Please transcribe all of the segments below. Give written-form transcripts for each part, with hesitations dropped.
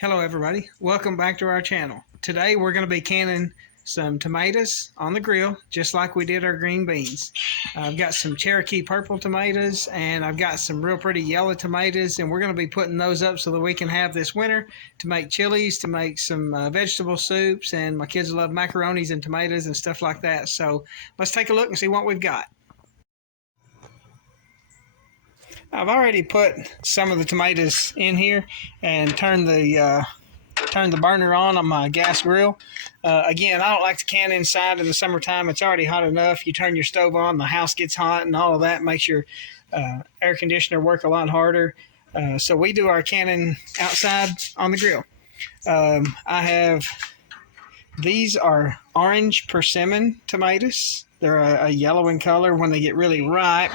Hello everybody, welcome back to our channel. Today we're going to be canning some tomatoes on the grill just like we did our green beans. I've got some Cherokee purple tomatoes and I've got some real pretty yellow tomatoes, and we're going to be putting those up so that we can have this winter to make chilies, to make some vegetable soups, and my kids love macaronis and tomatoes and stuff like that. So let's take a look and see what we've got. I've already put some of the tomatoes in here and turned the burner on my gas grill. Again, I don't like to can inside in the summertime. It's already hot enough. You turn your stove on, the house gets hot, and all of that makes your air conditioner work a lot harder. So we do our canning outside on the grill. These are orange persimmon tomatoes. They're a yellow in color. When they get really ripe,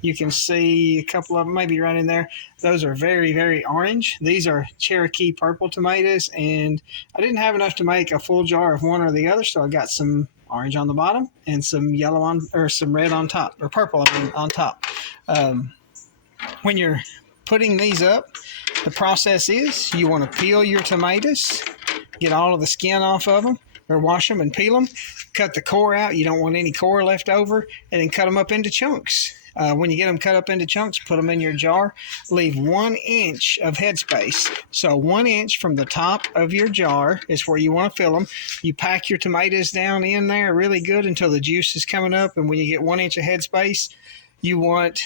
you can see a couple of them maybe right in there. Those are very, very orange. These are Cherokee purple tomatoes, and I didn't have enough to make a full jar of one or the other, so I got some orange on the bottom and some yellow on, or some red on top, or purple on top. When you're putting these up, the process is you want to peel your tomatoes, get all of the skin off of them, or wash them and peel them, cut the core out. You don't want any core left over, and then cut them up into chunks. When you get them cut up into chunks, put them in your jar. Leave 1 inch of headspace. So 1 inch from the top of your jar is where you want to fill them. You pack your tomatoes down in there really good until the juice is coming up, and when you get 1 inch of headspace, you want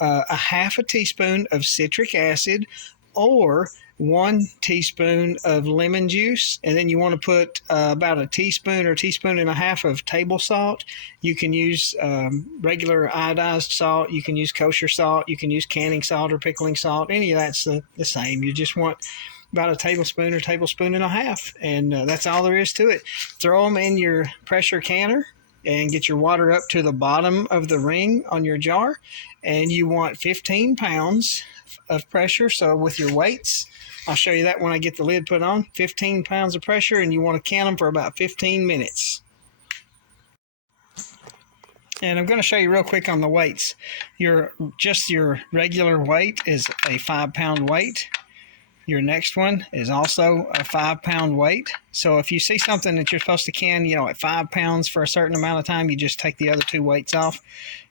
a half a teaspoon of citric acid or 1 teaspoon of lemon juice, and then you want to put about a teaspoon or teaspoon and a half of table salt. You can use regular iodized salt, you can use kosher salt, you can use canning salt or pickling salt. Any of that's the same. You just want about a tablespoon or tablespoon and a half, and that's all there is to it. Throw them in your pressure canner and get your water up to the bottom of the ring on your jar, and you want 15 pounds of pressure. So with your weights, I'll show you that when I get the lid put on. 15 pounds of pressure, and you want to can them for about 15 minutes. And I'm going to show you real quick on the weights. Your regular weight is a 5-pound weight. Your next one is also a 5-pound weight. So if you see something that you're supposed to can, at 5 pounds for a certain amount of time, you just take the other 2 weights off.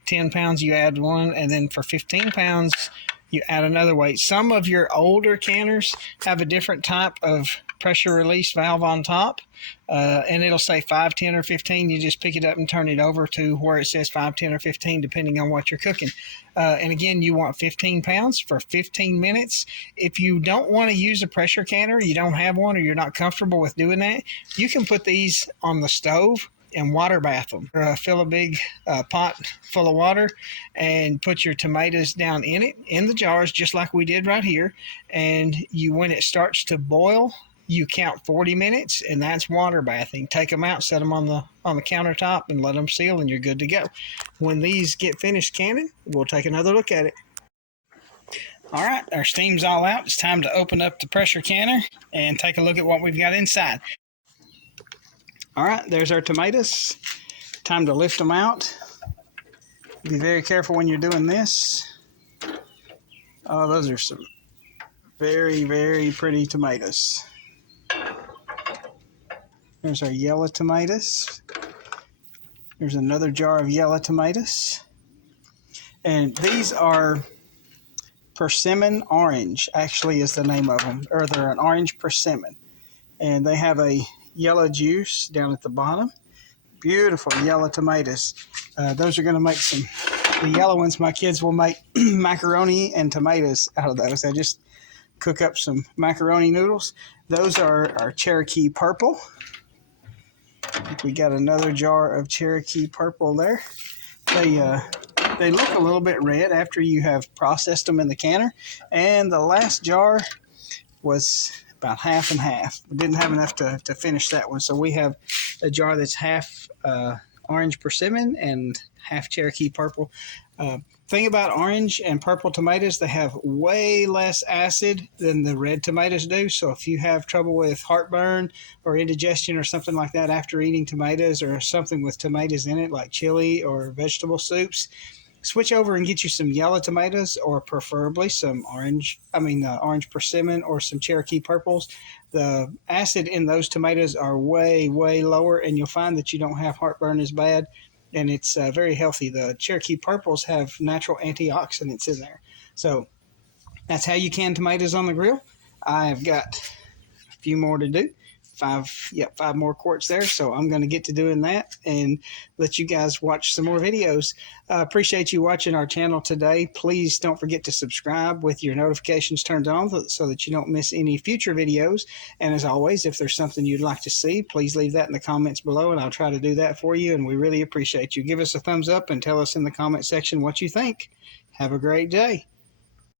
10 pounds, you add 1, and then for 15 pounds, you add another weight. Some of your older canners have a different type of pressure release valve on top, and it'll say 5, 10, or 15. You just pick it up and turn it over to where it says 5, 10, or 15, depending on what you're cooking. And again, you want 15 pounds for 15 minutes. If you don't want to use a pressure canner, you don't have one, or you're not comfortable with doing that, you can put these on the stove and water bath them. Fill a big pot full of water and put your tomatoes down in it, in the jars, just like we did right here. And when it starts to boil, you count 40 minutes, and that's water bathing. Take them out, set them on the countertop, and let them seal, and you're good to go. When these get finished canning, we'll take another look at it. All right, our steam's all out. It's time to open up the pressure canner and take a look at what we've got inside. All right, there's our tomatoes. Time to lift them out. Be very careful when you're doing this. Oh, those are some very, very pretty tomatoes. There's our yellow tomatoes. There's another jar of yellow tomatoes. And these are persimmon orange, actually is the name of them. Or they're an orange persimmon. And they have a yellow juice down at the bottom. Beautiful yellow tomatoes. Those are going to make the yellow ones, my kids will make macaroni and tomatoes out of those. I just cook up some macaroni noodles. Those are our Cherokee purple. We got another jar of Cherokee purple there. They look a little bit red after you have processed them in the canner. And the last jar was about half and half. We didn't have enough to finish that one, so we have a jar that's half orange persimmon and half Cherokee purple. Thing about orange and purple tomatoes, they have way less acid than the red tomatoes do. So if you have trouble with heartburn or indigestion or something like that after eating tomatoes, or something with tomatoes in it like chili or vegetable soups, switch over and get you some yellow tomatoes, or preferably some orange persimmon or some Cherokee purples. The acid in those tomatoes are way, way lower, and you'll find that you don't have heartburn as bad, and it's very healthy. The Cherokee purples have natural antioxidants in there. So that's how you can tomatoes on the grill. I've got a few more to do. Five more quarts there. So I'm going to get to doing that and let you guys watch some more videos. Appreciate you watching our channel today. Please don't forget to subscribe with your notifications turned on so that you don't miss any future videos. And as always, if there's something you'd like to see, please leave that in the comments below and I'll try to do that for you. And we really appreciate you. Give us a thumbs up and tell us in the comment section what you think. Have a great day.